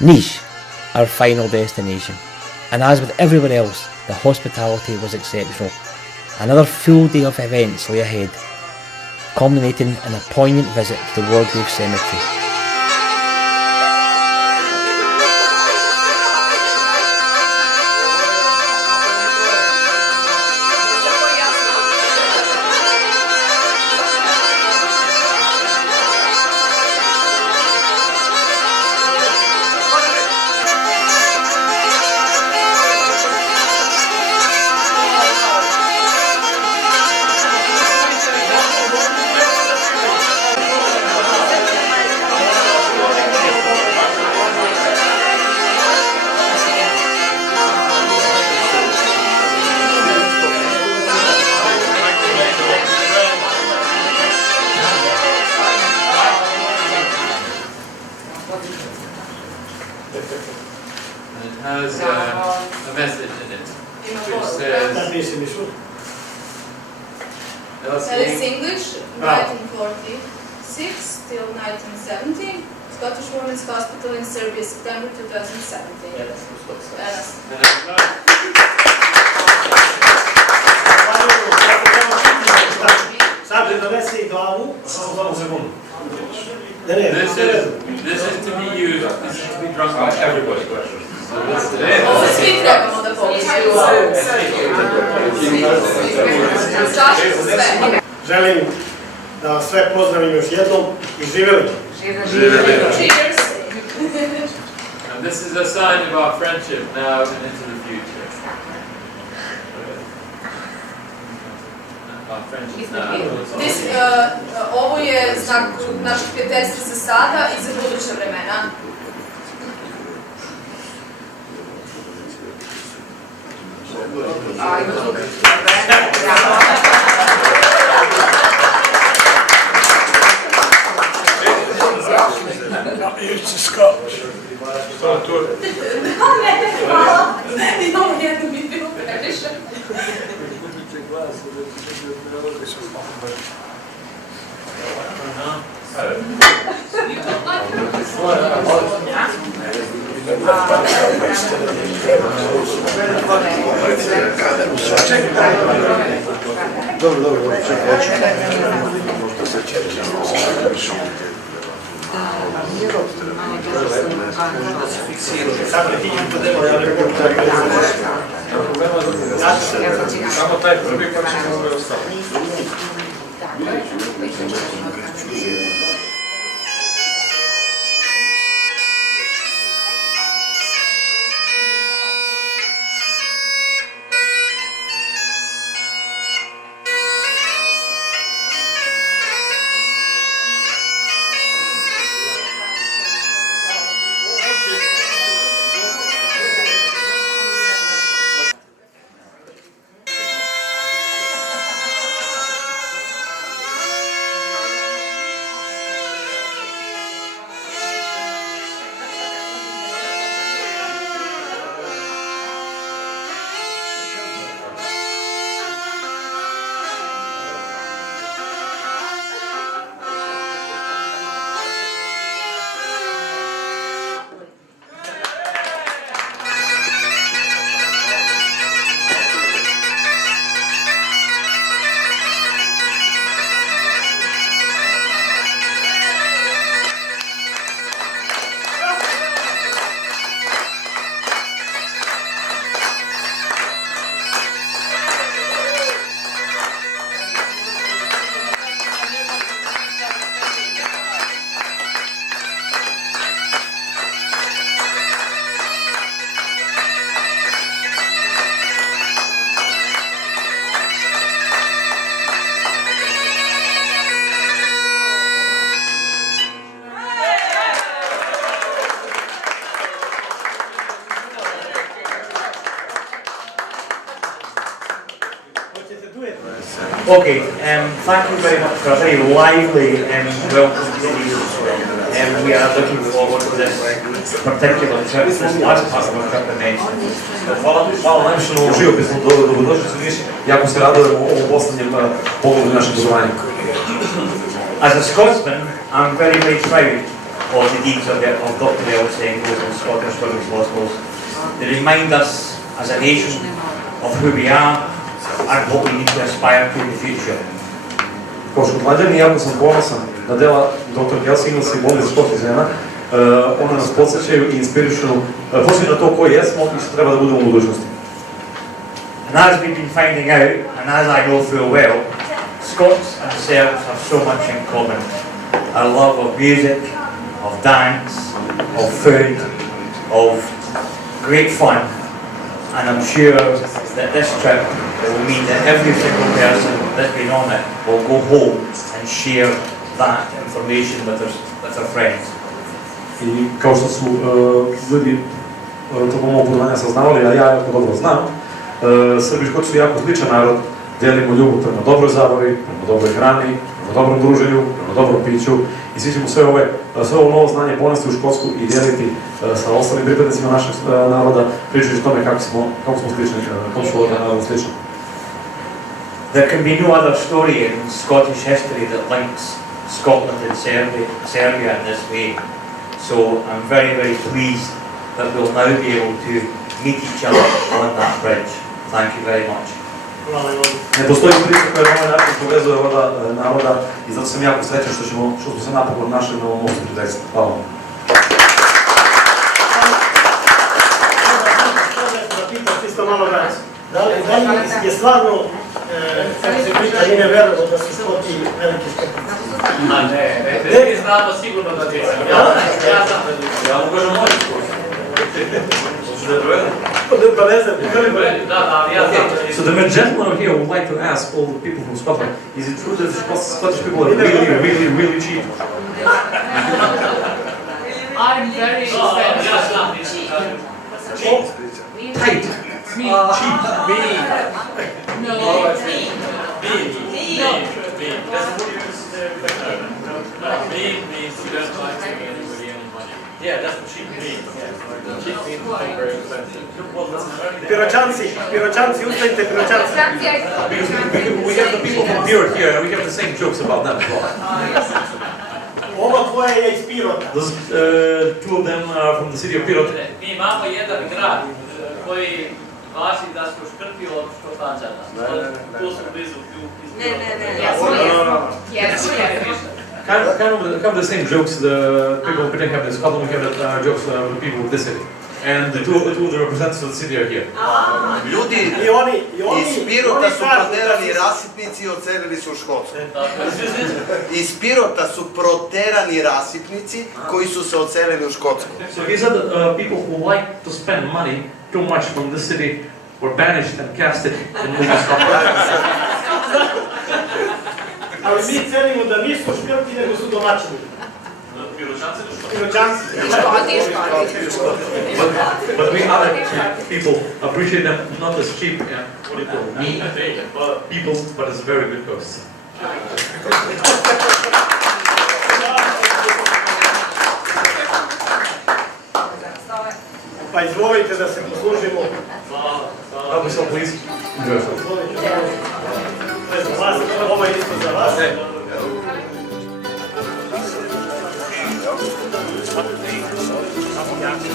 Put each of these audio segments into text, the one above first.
Niš, our final destination, and as with everywhere else, the hospitality was exceptional. Another full day of events lay ahead, culminating in a poignant visit to the Wargrave Cemetery. And it has a message in it, which says, It's English, 1946 till 1970, Scottish Women's Hospital in Serbia, September 2017. Yes. This is to be used, this is to be drunk by everybody. So Želim da vas sve pozdravim još jednom i živjeli. Cheers! And this is a sign of our friendship now and into the future. Our friendship now. Ovo je znak našeg prijateljstva za sada i za buduća vremena. Ići Scotch. Ne, hvala. Imamo jednu mi bilo previše. Dobro, čekaj. Samo taj prvi pa ćemo ove ostati. Okay, thank you very much for a very lively and welcome to you. We are looking forward to this particular trip, this last part of our trip in Niš. Hvala najviše na ovom živopisnu dobrodošlicu u Niš. Jako se radujemo o ovom poslednjem pogledu našeg putovanja. As a Scotsman, I'm very, very proud of the deeds of Dr. Elsenko's and Scottish Women's Hospitals. They remind us as a nation of who we are and what we need to aspire to in the future. Kao škotlanđanin, jako sam ponosan na dela dr. Helsingelsa i bolje za škotskih žena. One nas podsjećaju i inspirišu na to koji jesmo i što treba da budemo u budućnosti. And as we've been finding out, and as I know full well, Scots and Serbs have so much in common. A love of music, of dance, of food, of great fun. And I'm sure that this trip will mean that every single person that's been on it will go home and share that information with their friends. I kao što su ljudi tokom ovog putovanja saznavali, a ja jako dobro znam, Srbi i Škoti su jako sličan narod, delimo ljubav prema dobroj zabavi, prema dobroj hrani, prema dobrom druženju, prema dobrom piću i svi ćemo sve ovo novo znanje ponesti u Škotsku i dijeliti sa ostalim pripadnicima našeg naroda, pričajući o tome kako smo slični, kako su ovaj narod slični. There can be no other story in Scottish history that links Scotland and Serbia in this way. So I'm very, very pleased that we'll now be able to meet each other on that bridge. Thank you very much. Ne postoji priča koja na ovaj način povezuje ova naroda i zato sam jako srećan što smo se napokon našli na ovom mostu pridesiti. Hvala vam. Da li je stvarno, kako se priča, nije neverovatno da su Škoti veliki sportisti? A ne, mi znamo sigurno da nisam. Ja znam da nisam. Ja mu kažem moj skoro. Hoćeš da je provedem? Pa ne znam, Da, ali ja znam da nisam. So the gentleman over here would like to ask all the people from Scotland, is it true that the Scottish people are really cheap? I'm very expensive. Cheap. Tight. Me. Cheap. Me. No. Mean means you don't like to give anybody any money. Yeah, that's what cheap means. Cheap means very expensive. Piročanci, ustajte piročanci. Because we have the people from Pirot here and we have the same jokes about them as well. Ovo tvoje je iz Pirota. Those two of them are from the city of Pirot. Mi imamo jedan grad koji važi da su škrti od Škotanđana. Tu su blizu. Ne. Kind of the same jokes the people in Britain have in Scotland. We have the jokes with the people of this city. And the two of the representatives of the city are here. Ljudi iz Pirota su proterani rasipnici i odselili su u Škotsku. Iz Pirota su proterani rasipnici koji su se odselili u Škotsku. So he said that people who like to spend money too much from this city were banished and casted in moving Scotland. Ali mi cenimo da nisu špilti, nego su domaćini. Piročanci. But we other people appreciate them not as cheap, mean people, but as very good hosts. Pa izvolite da se poslužimo. Help yourself, please. Enjoy yourself. To je za vas, ovo je isto za vas.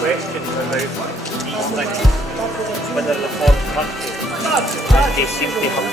Questions about these things, whether the foreign country, they seem to have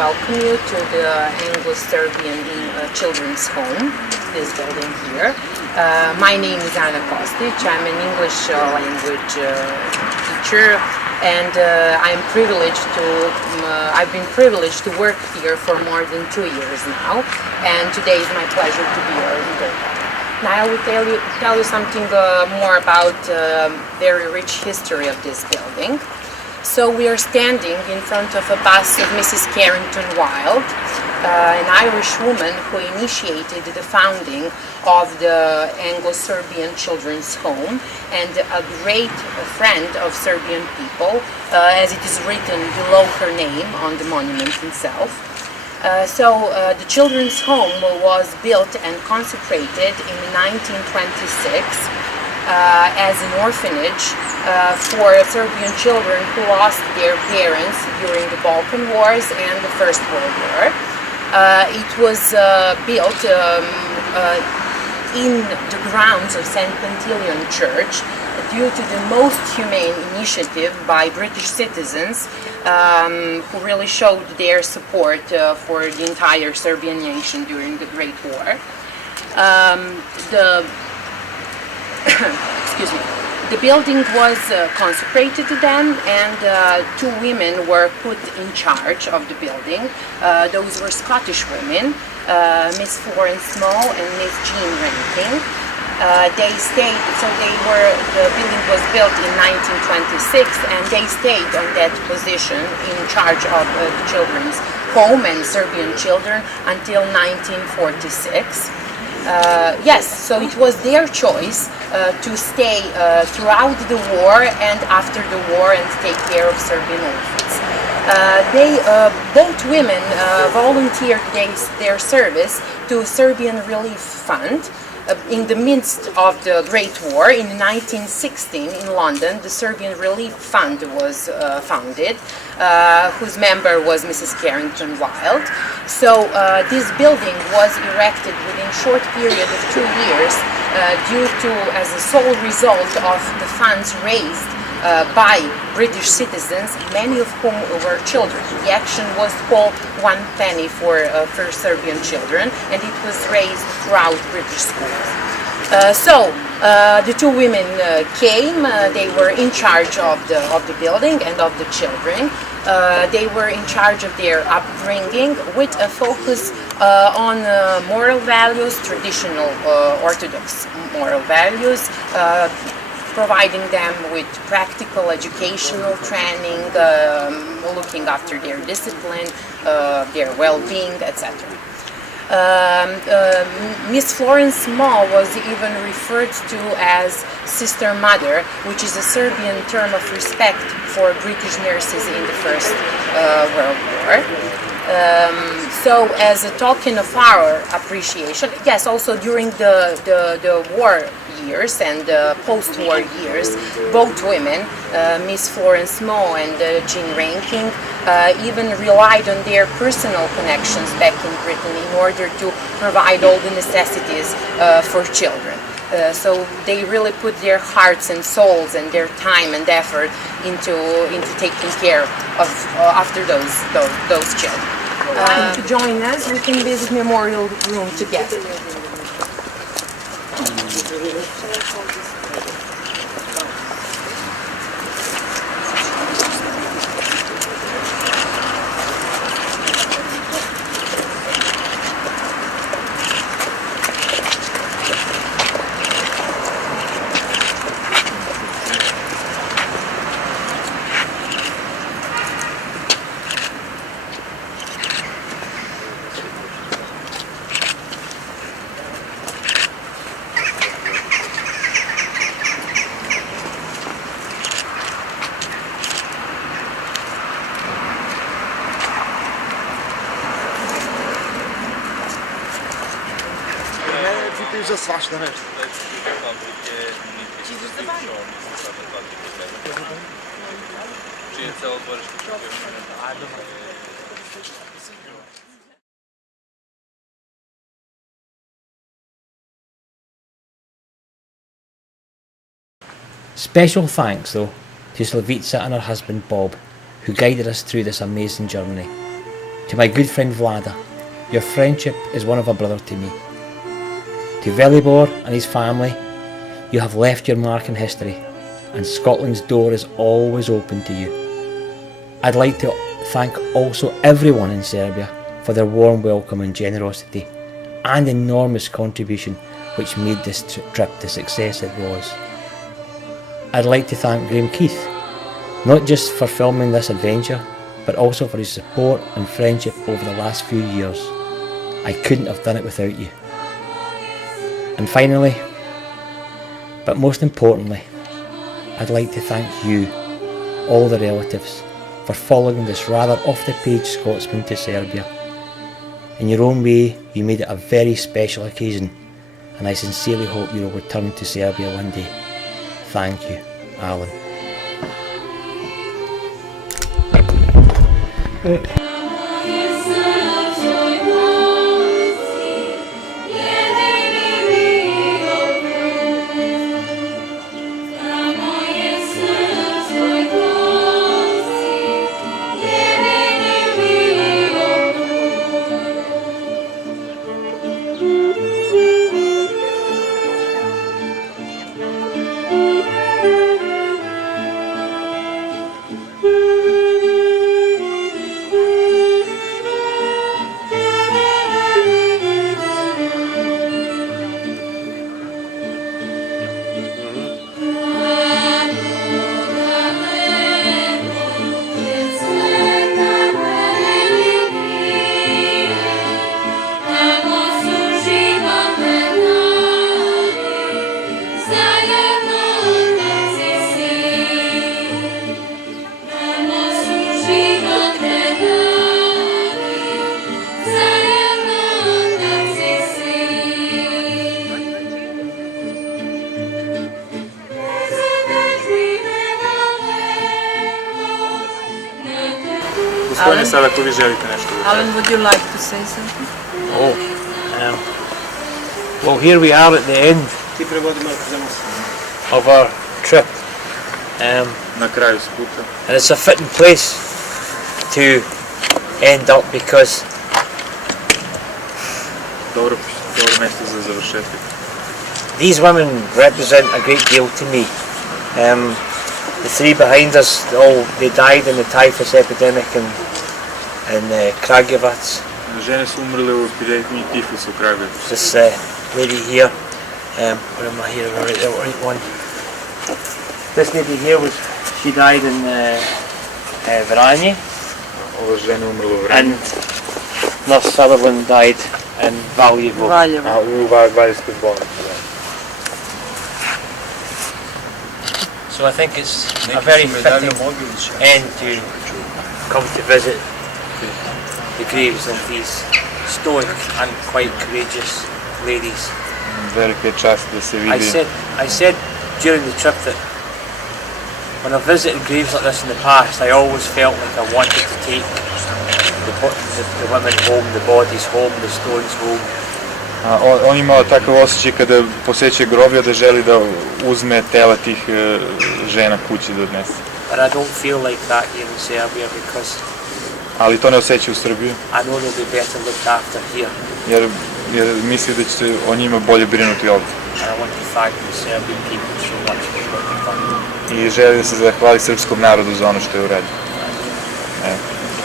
welcome you to the Anglo-Serbian Children's Home, this building here. My name is Ana Kostic. I'm an English language teacher, and I've been privileged to work here for more than 2 years now, and today is my pleasure to be your interpreter. Now I will tell you something more about very rich history of this building. So we are standing in front of a bust of Mrs. Carrington Wilde, an Irish woman who initiated the founding of the Anglo-Serbian Children's Home and a great friend of Serbian people, as it is written below her name on the monument itself. The children's home was built and consecrated in 1926 as an orphanage for Serbian children who lost their parents during the Balkan Wars and the First World War. It was built in the grounds of St. Pantaleon Church due to the most humane initiative by British citizens who really showed their support for the entire Serbian nation during the Great War. Excuse me. The building was consecrated to them, and 2 women were put in charge of the building. Those were Scottish women, Miss Florence Small and Miss Jean Rankin. The building was built in 1926, and they stayed on that position in charge of the children's home and Serbian children until 1946. So it was their choice to stay throughout the war and after the war and take care of Serbian orphans. Both women volunteered their service to Serbian Relief Fund. In the midst of the Great War, in 1916 in London, the Serbian Relief Fund was founded, whose member was Mrs. Carrington Wilde. So this building was erected within a short period of 2 years due to, as a sole result of the funds raised by British citizens, many of whom were children. The action was called 1 penny for Serbian children, and it was raised throughout British schools. The 2 women came. They were in charge of the building and of the children. They were in charge of their upbringing with a focus on moral values, traditional Orthodox moral values, providing them with practical educational training, looking after their discipline, their well-being, etc. Miss Florence Small was even referred to as Sister Mother, which is a Serbian term of respect for British nurses in the First World War. As a token of our appreciation, yes, also during the war years and post-war years, both women, Miss Florence Small and Jean Rankin, even relied on their personal connections back in Britain in order to provide all the necessities for children. So they really put their hearts and souls and their time and effort into taking care of after those children. To join us, we can visit Memorial Room together. Za svašta nešto. Čije celo dvorište Special thanks, though, to Slavica and her husband Bob, who guided us through this amazing journey. To my good friend Vlada, your friendship is one of a brother to me. To Velibor and his family, you have left your mark in history, and Scotland's door is always open to you. I'd like to thank also everyone in Serbia for their warm welcome and generosity, and enormous contribution which made this trip the success it was. I'd like to thank Graham Keith, not just for filming this adventure, but also for his support and friendship over the last few years. I couldn't have done it without you. And finally, but most importantly, I'd like to thank you, all the relatives, for following this rather off-the-page Scotsman to Serbia. In your own way, you made it a very special occasion, and I sincerely hope you will return to Serbia one day. Thank you, Alan. Gospodine, sad ako vi želite nešto. Alan, would you like to say something? Oh, well, here we are at the end of our trip, Na kraju puta. and it's a fitting place to end up because Dobro mjesto za završetak. these women represent a great deal to me. The three behind us, they died in the typhus epidemic in Kragujevac. Žene su umrle u epidemiji tifusa u Kragujevcu. This lady here, where am I here? Right one. This lady here she died in Vranje. Ova žena umrla u Vranju. And Nurse Sutherland died in Valjevo. U Valjevskoj bolnici. So I think it's a very fitting end to come to visit the graves of these stoic and quite courageous ladies. Velika je čast da se vidi. I said during the trip that when I've visited graves like this in the past, I always felt like I wanted to take the women home, the bodies home, the stones home. On imao takav osjećaj kada posjećuje groblja da želi da uzme tela tih žena kući da odnese. But I don't feel like that here in Serbia because Ali to ne osjeća u Srbiju. I know they'll be better looked after here. Jer misli da će se o njima bolje brinuti ovdje. And I want to thank the Serbian people so much for what they've done. I želi da se zahvali srpskom narodu za ono što je uradio.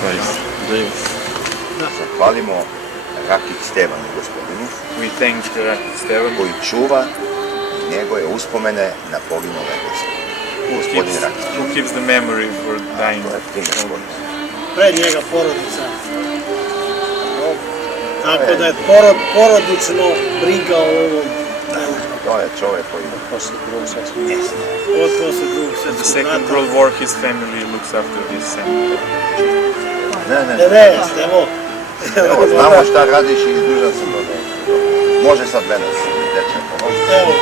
To je isto. Zahvalimo Rakić Stevanu gospodinu We thank Rakić Stevan koji čuva njegove uspomene na poginule gospodin Rakić. who keeps the memory for dying. To je primjer gospodina. Pred njega porodica. Tako da je porodično briga o ovom. To je čovjek koji Od posle drugog In the svjetskog Second rata. World War, his family looks after his son. Ne, evo. evo, znamo šta radiš i dužan sam da može sad mene dečak pomoći. Evo,